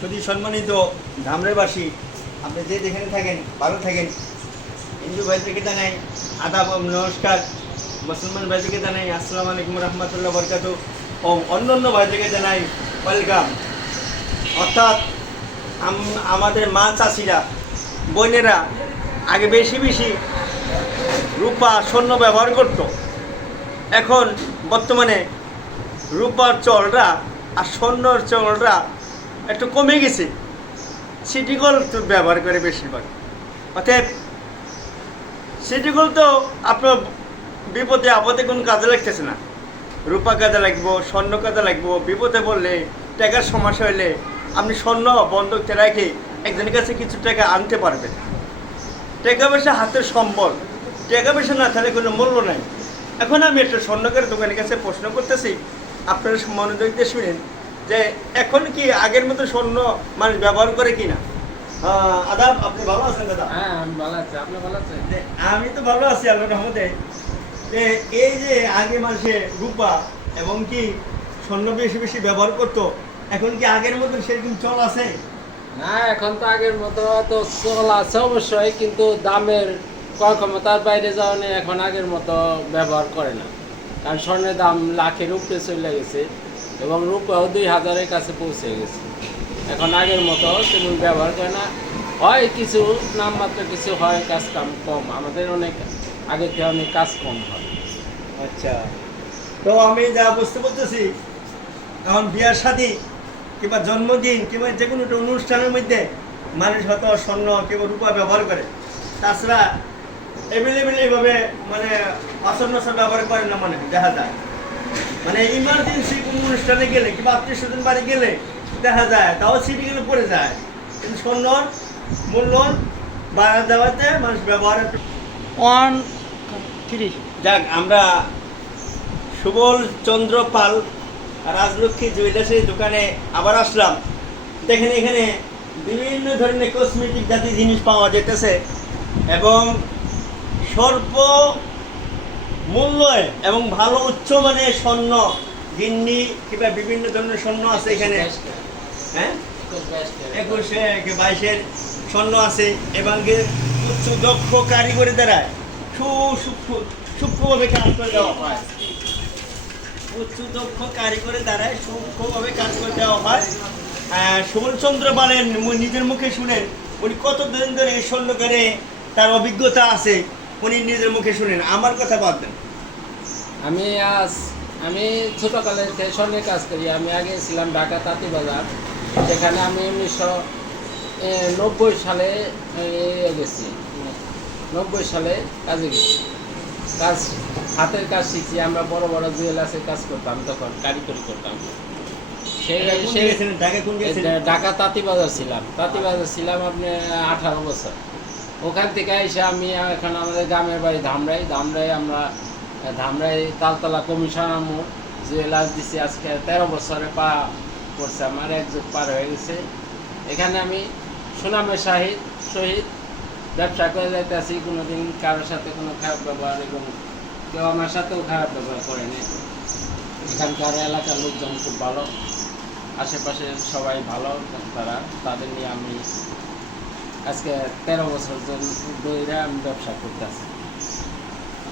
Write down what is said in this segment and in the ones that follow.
শুধু সম্মানিত ধামরাইবাসী, আপনি যে যেখানে থাকেন ভালো থাকেন। হিন্দু ভাই থেকে জানাই আদাব ও নমস্কার, মুসলমান ভাই থেকে জানাই আসসালামু আলাইকুম রহমতুল্লাহ বরকাত, ও অন্যান্য ভাই থেকে জানাই ওয়েলকাম। অর্থাৎ আমাদের মা চাষিরা বোনেরা আগে বেশি বেশি রূপা স্বর্ণ ব্যবহার করত। এখন বর্তমানে রূপার চলটা আর স্বর্ণর চলটা একটু কমে গেছে, সিটি গোল্ড ব্যবহার করে বেশিরভাগ। অতএব সিটি গোল্ড তো আপনার বিপদে আপদে কোনো কাজে লাগতেছে না। রূপা কাজে লাগবো, স্বর্ণ কাজে লাগবো, বিপদে পড়লে টাকার সমস্যা হলে আপনি স্বর্ণ বন্ধক রেখে একজনের কাছে কিছু টাকা আনতে পারবেন। টাকা পয়সা হাতের সম্বল, টাকা পয়সা না থাকলে কোনো মূল্য নাই। এখন আমি একটা স্বর্ণকার দোকানের কাছে প্রশ্ন করতেছি, আপনারা মনোযোগ দিয়ে শুনেন যে এখন কি আগের মতো স্বর্ণ মানুষ ব্যবহার করে কিনা। আদাব, আপনি ভালো আছেন দাদা? হ্যাঁ, আমি ভালো আছি। আপনি ভালো আছেন? আমি তো ভালো আছি আল্লাহর রহমতে। যে এই যে আগে মানুষে রূপা এবং কি স্বর্ণ বেশি বেশি ব্যবহার করতো, এখন কি আগের মতো সেরকম চল আছে? না, এখন তো আগের মতো তো চল আছে অবশ্যই, কিন্তু দামের ক্রয় ক্ষমতার বাইরে যাওয়া নেই। এখন আগের মতো ব্যবহার করে না, কারণ স্বর্ণের দাম লাখের উপরে চলে গেছে এবং রূপাও 2000-এর কাছে পৌঁছে গেছে। এখন আগের মতো তেমন ব্যবহার করে না। হয় কিছু নামমাত্র কিছু হয়, কাজ কাম কম। আমাদের অনেক আগে থেকে অনেক কাজ কম হয়। আচ্ছা, তো আমি যা বুঝতে বলতেছি, এখন বিয়ার শাদী কিংবা জন্মদিন কিংবা যে কোনো একটা অনুষ্ঠানের মধ্যে মানুষ হয়তো স্বর্ণ কিংবা রূপা ব্যবহার করে। তাছাড়া অ্যাভেলেবেল এইভাবে মানে অস্বর্ণ ব্যবহার করে না, মানে দেখা যায়। মানে ইমার্জেন্সি কোনো অনুষ্ঠানে গেলে কিংবা আত্মীয় স্বজন বাড়ি গেলে দেখা যায়, তাও সিটিগুলো পড়ে যায়। কিন্তু স্বর্ণর মূল্য বাড়া দেওয়াতে মানুষ ব্যবহার একটু 130। যাক, আমরা সুবল চন্দ্র পাল রাজলক্ষ্মী জুয়েলার্সের দোকানে আবার আসলাম। দেখেন এখানে বিভিন্ন ধরনের কসমেটিক জাতীয় জিনিস পাওয়া যেতেছে এবং স্বল্প মূল্যে এবং ভালো উচ্চমানের স্বর্ণ গিন্নি কিংবা বিভিন্ন ধরনের স্বর্ণ আছে এখানে। হ্যাঁ, 21 22-এর স্বর্ণ আছে এবং উচ্চ দক্ষ কারিগরি দ্বারা সূক্ষ্মভাবে কাজ করে দেওয়া হয়। উচ্চ দক্ষ কারিগরের দ্বারা সূক্ষ্মভাবে কাজ করে দেওয়া হয়। সুবলচন্দ্র পালেন নিজের মুখে শুনেন, উনি কত দিন ধরে এই স্বর্ণ করে তার অভিজ্ঞতা আছে, উনি নিজের মুখে শুনেন। আমার কথা বাদ দেন। আমি ছোটকালে থেকে স্বর্ণের কাজ করি। আমি আগে ছিলাম ঢাকা তাঁতিবাজার, সেখানে আমি 1990 সালে গেছি। 90 সালে কাজে গেছি, হাতের কাজ শিখছি। আমরা বড় বড় জুয়েলার্সের কাজ করতাম, তখন কারিগরি করতাম। ঢাকা তাঁতিবাজার ছিলাম আপনি 18 বছর। ওখান থেকে এসে আমি এখন আমাদের গ্রামের বাড়ি ধামরাই। আমরা ধামরাই তালতলা কমিশনার মোড় জুয়েলার্স দিচ্ছি। আজকে 13 বছরে পা করছে, আমার এক যুগ পার হয়ে গেছে। এখানে আমি সুনামের সহিত ব্যবসা করে যাইতেছি। কোনোদিন কারোর সাথে কোনো খারাপ ব্যবহার এবং কেউ আমার সাথেও খারাপ ব্যবহার করেনি। এখানকার এলাকার লোকজন খুব ভালো, আশেপাশে সবাই ভালো। তাদের নিয়ে আমি আজকে 13 বছর ধরে আমি ব্যবসা করতেছি।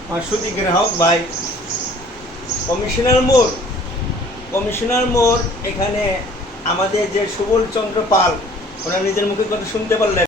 আমার সুদী গ্রাহক ভাই, কমিশনার মোড় এখানে আমাদের যে সুবল চন্দ্র পাল, ওনার নিজের মুখে কথা শুনতে পারলেন।